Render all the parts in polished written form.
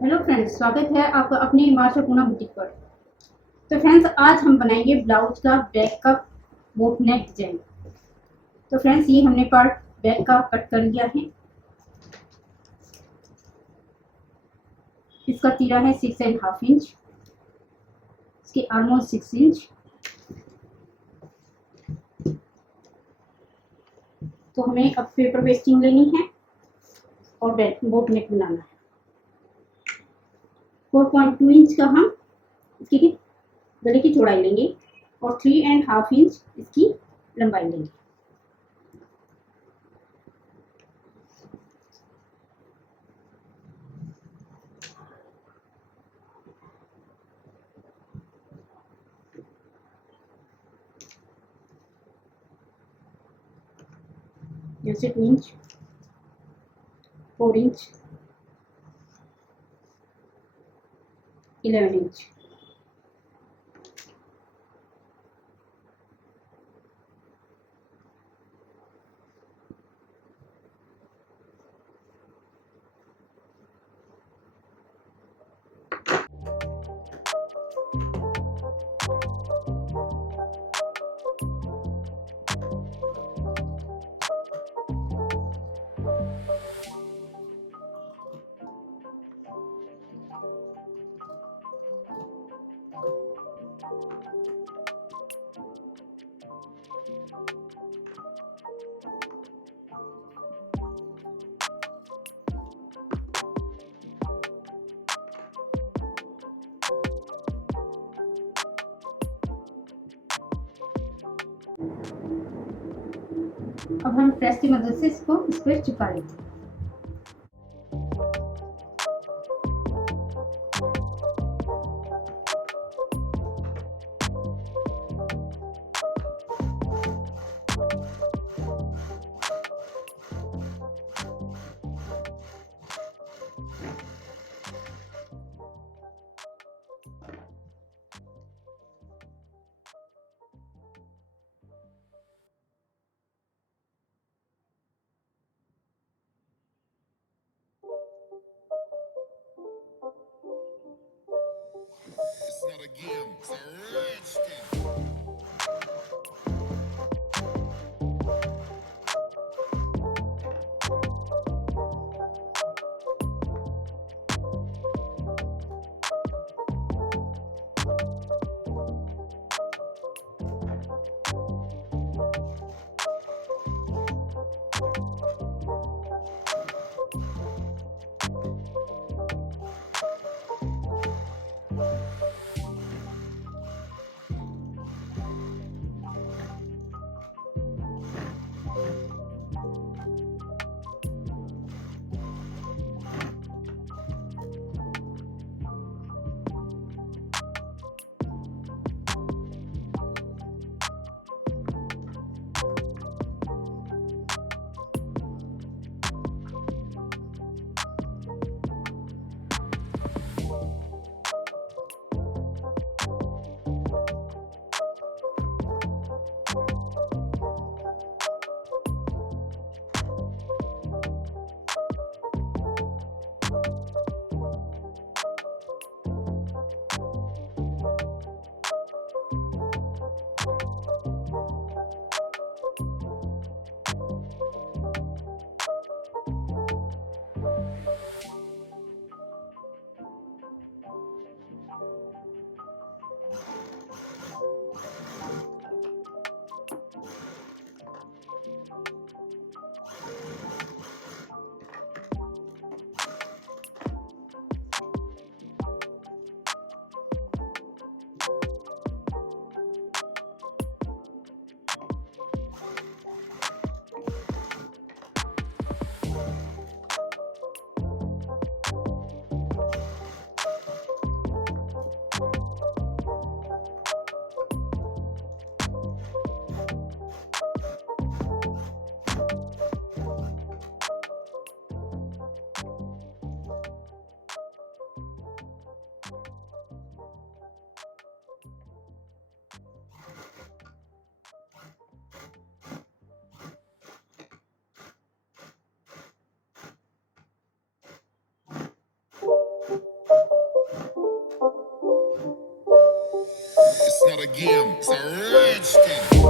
Hello friends, स्वागत है आपका अपनी मार्शल पूना बुटीक पर। तो फ्रेंड्स, आज हम बनाएंगे ब्लाउज का बैक का बोट नेक डिजाइन। तो फ्रेंड्स, ये हमने पार्ट बैक का कट कर लिया है। इसका तीरा है 6.5 इंच, इसके ऑलमोस्ट 6 इंच। तो हमें अब पेपर वेस्टिंग लेनी है और बैक बोट नेक बनाना है। 4.2 इंच का हम इसकी गले की चौड़ाई लेंगे और 3.5 इंच इसकी लंबाई लेंगे। जैसे 2 इंच, 4 इंच, 11 इंच। अब हम प्रेस की मदद से इसको इस पर चिपका लेंगे। It's not a game, it's a rich thing. not a game, it's a rich thing.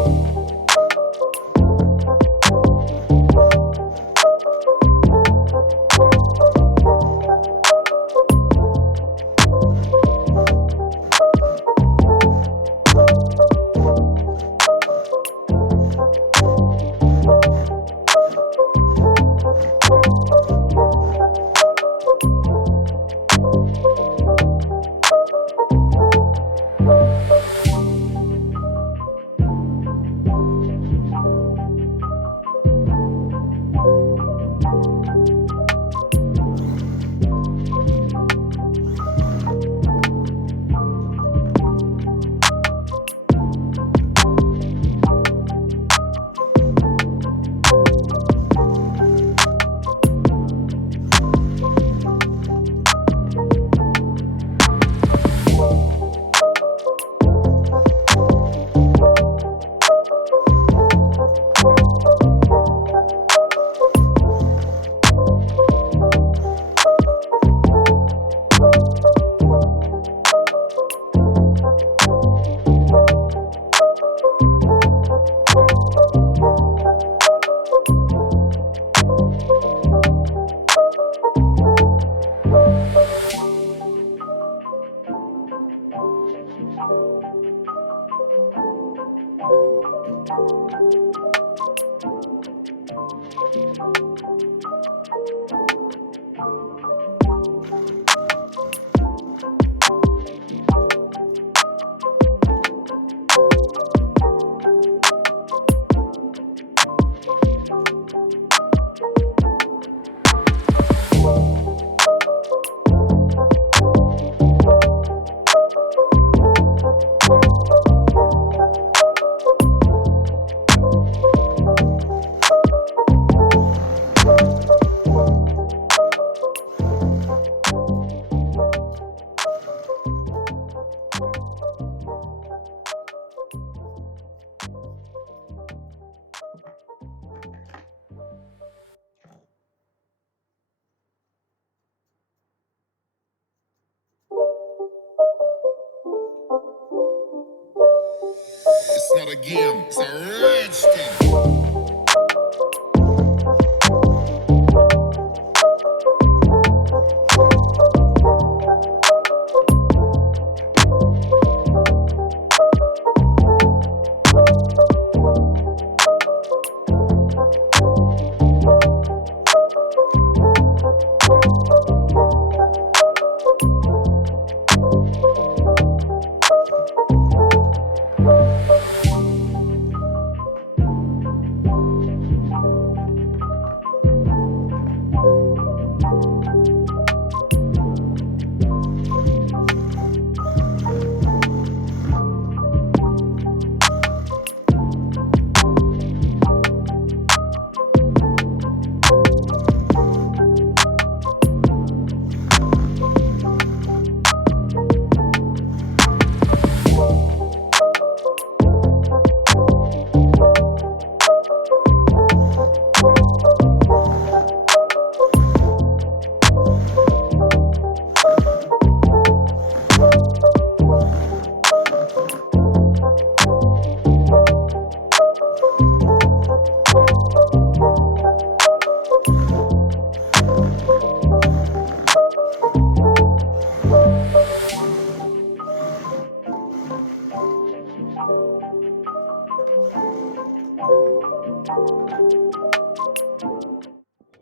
It's not a game, it's a rich thing.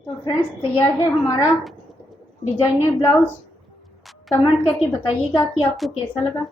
तो फ्रेंड्स तैयार है हमारा डिजाइनर ब्लाउज। कमेंट करके बताइएगा कि आपको कैसा लगा।